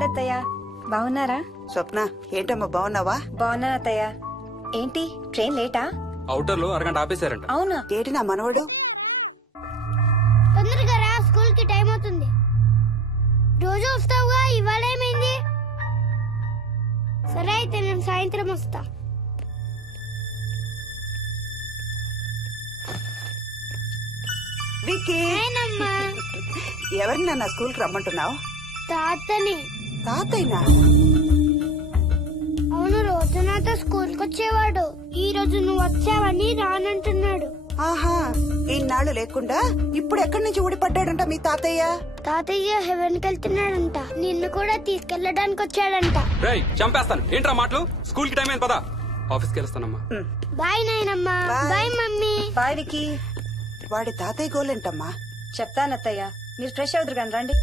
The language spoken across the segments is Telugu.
రండి అత్తయ్య. బాగున్నారా? స్వప్న ఏంటమ్మా బాగున్నావా? బాగున్నా అత్తయ్య. ఏంటి ట్రైన్ లేటా? అవుటర్ లో అరగంట ఆపేశారంట. అవునా? ఏటి నా మనవడు? తొందరగా రా, స్కూల్ కి టైం అవుతుంది. రోజు వస్తావుగా, ఇవాళ ఏమైంది? సరే అయితే నేను సాయంత్రం వస్తా. విక్కీ, ఎవరిని నా స్కూల్ కి రమ్మంటున్నావు? తాతని. తాతయ్యనా? అవును, రోజు నాతో స్కూల్ కి వచ్చేవాడు. ఈ రోజు నువ్వు వచ్చావని రానంటున్నాడు. ఆహా, ఇన్నాళ్ళు లేకుండా ఇప్పుడు ఎక్కడి నుంచి ఊడిపడ్డాడంట మీ తాతయ్య? తాతయ్య హెవెన్ కి వెళ్తున్నాడంట. నిన్ను కూడా తీసుకెళ్లడానికి వచ్చాడంట. రేయ్ చంపేస్తాను. ఏంట్రా మాటలు? స్కూల్ కి టైం అయింది, పదా. ఆఫీస్కి వెళ్తానమ్మా. బాయ్ నాయనమ్మా. Bye mummy. బాయ్ వికీ. వాడి తాతయ్య గోలేంటమ్మా? చెప్తానత్తయ్య, మీరు ఫ్రెష్ అవుతురు కానీ రండి.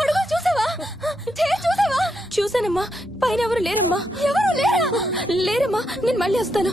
అడుగు చూసావా? చూసావా? చూసానమ్మా. పైన ఎవరు లేరమ్మా. ఎవరు లేరా? లేరమ్మా. నేను మళ్ళీ వస్తాను.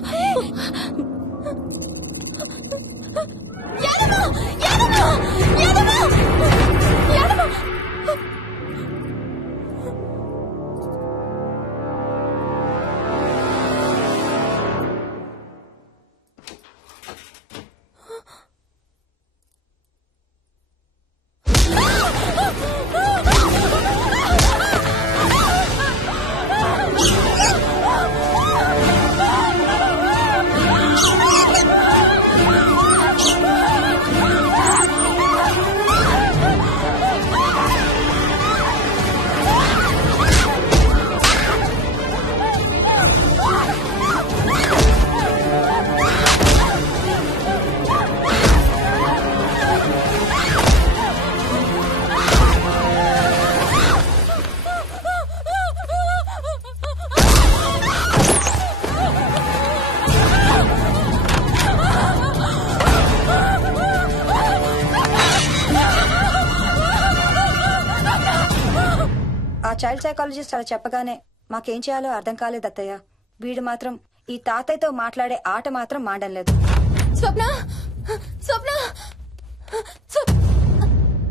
ఆ చైల్డ్ సైకాలజిస్ట్ అలా చెప్పగానే మాకేం చేయాలో అర్థం కాలేదు అత్తయ్య. వీడు మాత్రం ఈ తాతయ్యతో మాట్లాడే ఆట మాత్రం మాడం లేదు. స్వప్న, స్వప్న,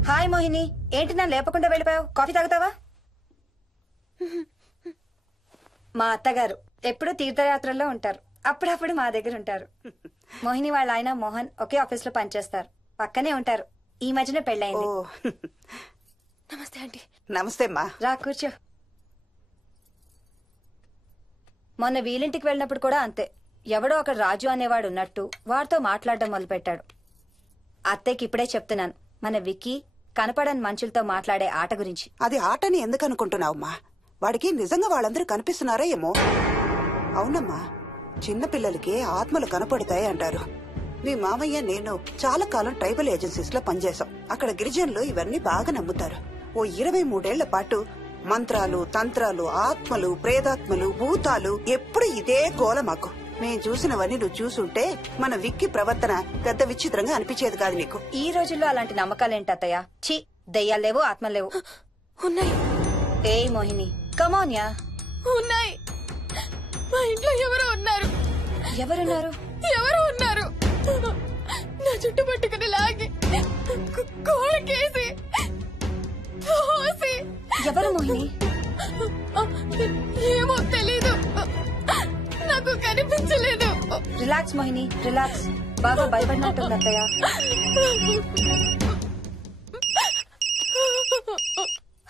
హాయ్ మోహిని, ఏంటి నన్ను లేపకుండా వెళ్ళిపోయావు? కాఫీ తాగుతావా? మా అత్తగారు ఎప్పుడూ తీర్థయాత్రల్లో ఉంటారు, అప్పుడప్పుడు మా దగ్గర ఉంటారు. మోహిని వాళ్ళ ఆయన మోహన్ ఒకే ఆఫీస్ లో పనిచేస్తారు, పక్కనే ఉంటారు. ఈ మధ్యన పెళ్ళైంది. నమస్తే ఆంటీ. నమస్తే అమ్మా. రా కూర్చో. మొన్న వీలింటికి వెళ్ళినప్పుడు కూడా అంతే. ఎవడో ఒక రాజు అనేవాడు ఉన్నట్టు వాడితో మాట్లాడడం మొదలుపెట్టాడు. అత్తయ్యకి ఇప్పుడే చెప్తున్నాను, మన విక్కీ కనపడని మనుషులతో మాట్లాడే ఆట గురించి. అది ఆటని ఎందుకు అనుకుంటున్నావమ్మా? వాడికి నిజంగా వాళ్ళందరూ కనిపిస్తున్నారా ఏమో. అవునమ్మా, చిన్నపిల్లలకి ఆత్మలు కనపడతాయి అంటారు. మీ మామయ్య నేను చాలా కాలం ట్రైబల్ ఏజెన్సీస్ లో పనిచేశాం. అక్కడ గిరిజనులు ఇవన్నీ బాగా నమ్ముతారు. ఓ 23 ఏళ్ల పాటు మంత్రాలు, తంత్రాలు, ఆత్మలు, ప్రేతాత్మలు, భూతాలు, ఎప్పుడు ఇదే గోల మాకు. మేం చూసినవన్నీ నువ్వు చూసుంటే మన విక్కీ ప్రవర్తన పెద్ద విచిత్రంగా అనిపించేది కాదు నీకు. ఈ రోజుల్లో అలాంటి నమ్మకాలేంటి అత్తయ్య? ఛీ, దెయ్యాలు లేవు, ఆత్మలు లేవు. ఉన్నాయి. ఏ మోహిని, కమాన్ యా. ఉన్నాయి. మా ఇంట్లో ఎవరో ఉన్నారు. ఎవరున్నారు? ఎవరు ఉన్నారు? నా చుట్టు పట్టుకుని లాగి కోళ్ళకేసి తోసి. ఎవరు మోహిని? ఏమో తెలీదు, నాకు కనిపించలేదు. Relax Mohini, relax. బాగా భయపడినట్టుంది అత్తయ్య.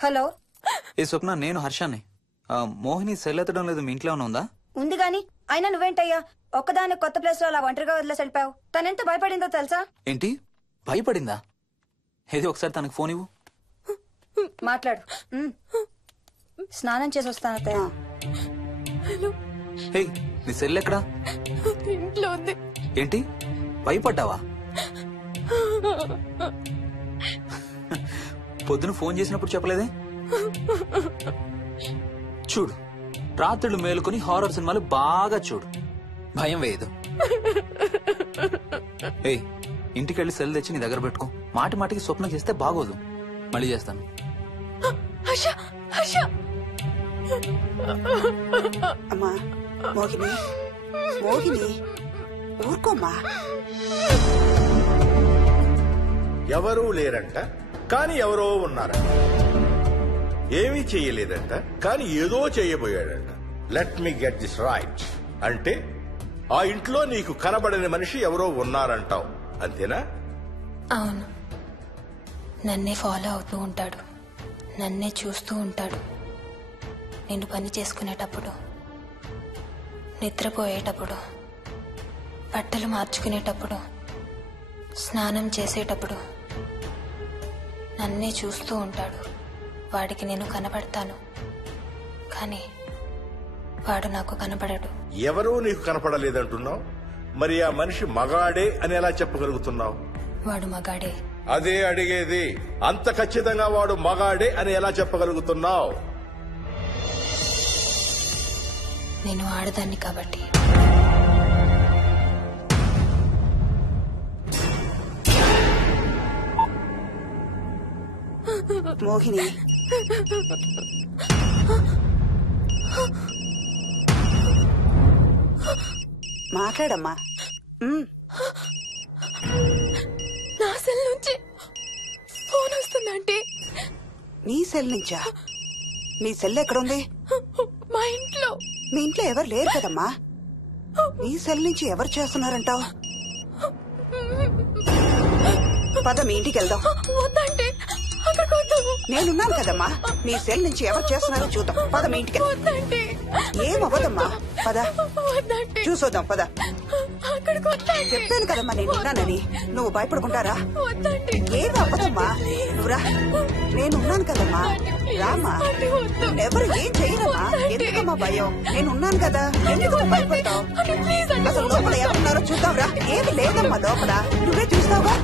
హలో. ఏ స్వప్న, నేను హర్షాన్ని. మోహిని సెల్ ఎత్తడం లేదు, మీ ఇంట్లో ఉందా? ఉంది గాని అయినా నువ్వేంటయ్యా ఒక్కదాని కొత్త ప్లేస్ లో అలా ఒంటరిగా వదిలేసి వెళ్ళిపోయావు? తనెంత భయపడిందో తెలుసా? ఏంటి, భయపడిందా? ఏది ఒకసారి తనకు ఫోన్ ఇవ్వు. మాట్లాడు. స్నానం చేసి వస్తాను అత్తయ్య. హే, నీ సెల్ ఎక్కడా? ఇంట్లో ఉంది. ఏంటి, భయపడ్డావా? పొద్దున ఫోన్ చేసినప్పుడు చెప్పలేదే? చూడు, రాత్రులు మేలుకొని హారర్ సినిమాలు బాగా చూడు, భయం వేయదు. ఏ, ఇంటికెళ్ళి సెల్ తెచ్చి నీ దగ్గర పెట్టుకో. మాటి మాటికి స్వప్నం చేస్తే బాగోదు. మళ్ళీ చేస్తాను. అమ్మా మోహిని, మోహిని ఊరుకోమ్మా. ఎవరూ లేరంట, కానీ ఎవరో ఉన్నారంట. ఏమీ చెయ్యలేదంట, కానీ ఏదో చెయ్యబోయాడంట. Let me get this right. అంటే ఆ ఇంట్లో నీకు కనబడని మనిషి ఎవరో ఉన్నారంటావు, అంతేనా? అవును. నన్నే ఫాలో అవుతూ ఉంటాడు, నన్నే చూస్తూ ఉంటాడు. నేను పని చేసుకునేటప్పుడు, నిద్రపోయేటప్పుడు, బట్టలు మార్చుకునేటప్పుడు, స్నానం చేసేటప్పుడు నన్నే చూస్తూ ఉంటాడు. వాడికి నేను కనపడతాను, కానీ వాడు నాకు కనపడడు. ఎవరూ నీకు కనపడలేదంటున్నావు, మరి ఆ మనిషి మగాడే అని ఎలా చెప్పగలుగుతున్నావు? వాడు మగాడే. అదే అడిగేది, అంత ఖచ్చితంగా వాడు మగాడే అని ఎలా చెప్పగలుగుతున్నావు? నేను ఆడదాన్ని కాబట్టి. మోహిని మాట్లాడమ్మా. నా సెల్ నుంచి ఫోన్ వస్తుందంటే. నీ సెల్ నుంచా? నీ సెల్ ఎక్కడుంది? మా ఇంట్లో. మీ ఇంట్లో ఎవరు లేరు కదమ్మా. నీ సెల్ నుంచి ఎవరు చేస్తున్నారంటావు? పద మీ ఇంటికి వెళ్దాం. వద్దంటే అక్కడికి వద్దు. నేనున్నాను కదమ్మా. నీ సెల్ నుంచి ఎవరు చేస్తున్నారో చూద్దాం. పద మీ ఇంటికి. వద్దంటే ఏమవ్వదమ్మా. పద వద్దంటే చూసొద్దాం. పద. అక్కడికి వద్దంటే. చెప్పాను కదమ్మా నేనున్నానని. నువ్వు భయపడుకుంటారా? వద్దంటే. ఏం అవ్వదమ్మా. నువ్వురా. నేనున్నాను కదమ్మా. రామ్మా. ఎవరు ఏం చేయరమ్మా. ఎందుకమ్మా భయం? నేనున్నాను కదా. ఎందుకు భయపడతావు? అసలు లోపల ఎవరున్నారో చూద్దాంరా. ఏమి లేదమ్మా లోపల. నువ్వే చూస్తావా?